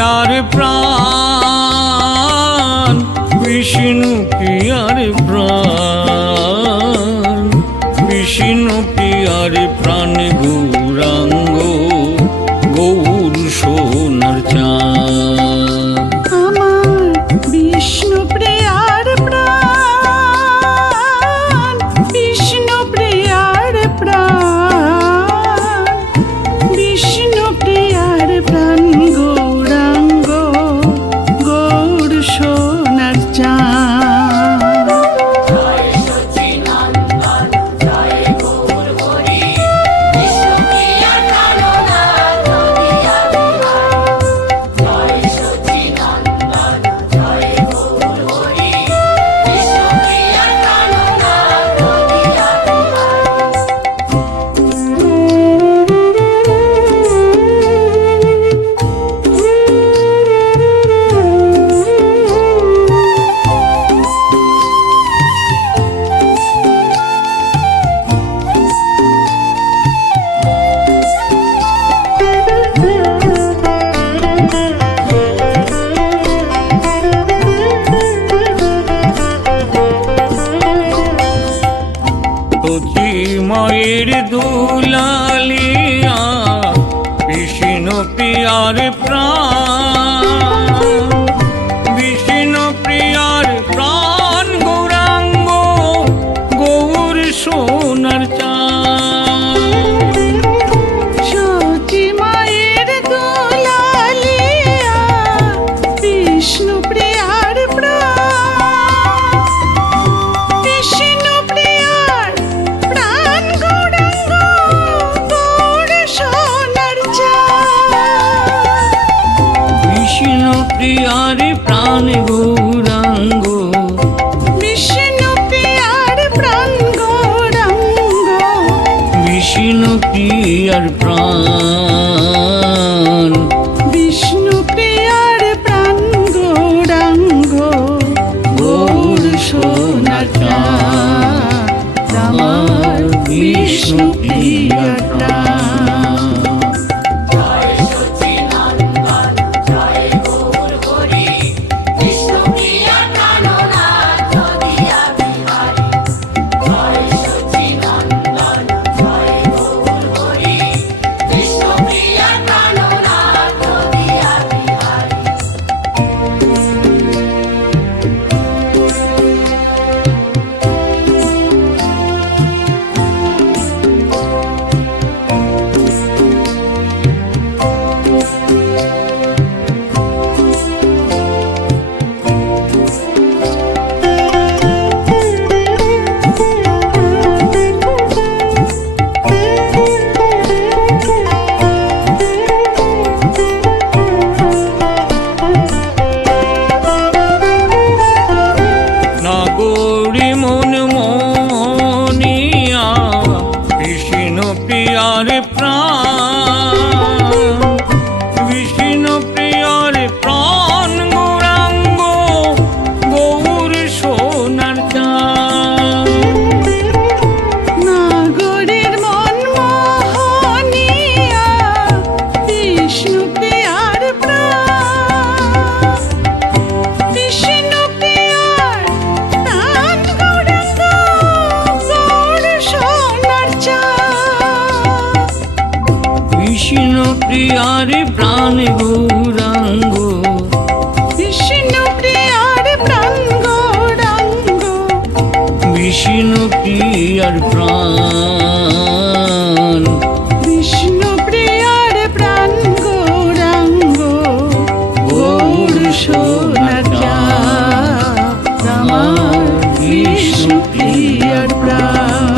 প্রিয়ার প্রাণ, বিষ্ণু প্রিয়ার প্রাণ, বিষ্ণু প্রিয়ার প্রাণ গৌরাঙ্গ, গৌর সোনার চাঁদ। আমার বিষ্ণু প্রিয়ার প্রাণ, বিষ্ণু প্রিয়ার প্রাণ, বিষ্ণু প্রিয়ার প্রাণ গৌরাঙ্গ, গৌর সোনার চাঁদ। মায়ের দুলালিয়া বিষ্ণু প্রিয়ার প্রাণ, বিষ্ণু প্রিয়ার প্রাণ গৌরাঙ্গ, গৌর সোনার চাঁদ। সতী মায়ের দুলালিয়া বিষ্ণু প্রিয়ার প্রাণ, বিষ্ণু প্রিয়ার প্রাণ গৌরাঙ্গ, গৌর সোনার চাঁদ। বিষ্ণু প্রিয়ার প্রাণ গৌরাঙ্গ, বিষ্ণু প্রিয়ার প্রাণ গৌরাঙ্গ, বিষ্ণু প্রিয়ার প্রাণ, বিষ্ণু প্রিয়ার প্রাণ গৌরাঙ্গ, গৌর সোনার চাঁদ। আমার বিষ্ণু প্রিয়ার প্রাণ। নাগরি মন মনিয়া বিষ্ণু প্রিয়ার প্রাণ, বিষ্ণু প্রিয়ার প্রাণ গৌরাঙ্গ, গৌর সোনার চাঁদ। নাগরের মন মোহনিয়া বিষ্ণু প্রিয়ার প্রাণ, বিষ্ণু প্রিয়ার প্রাণ গৌরাঙ্গ, গৌর সোনার চাঁদ। বিষ্ণু প্রিয়ার প্রাণ গৌরাঙ্গ, বিষ্ণু প্রিয়ার প্রাণ গৌরাঙ্গ, বিষ্ণু প্রিয়ার প্রাণ, বিষ্ণু প্রিয়ার প্রাণ গৌরাঙ্গ, গৌর সোনার চাঁদ। আমার বিষ্ণু প্রিয়ার প্রাণ।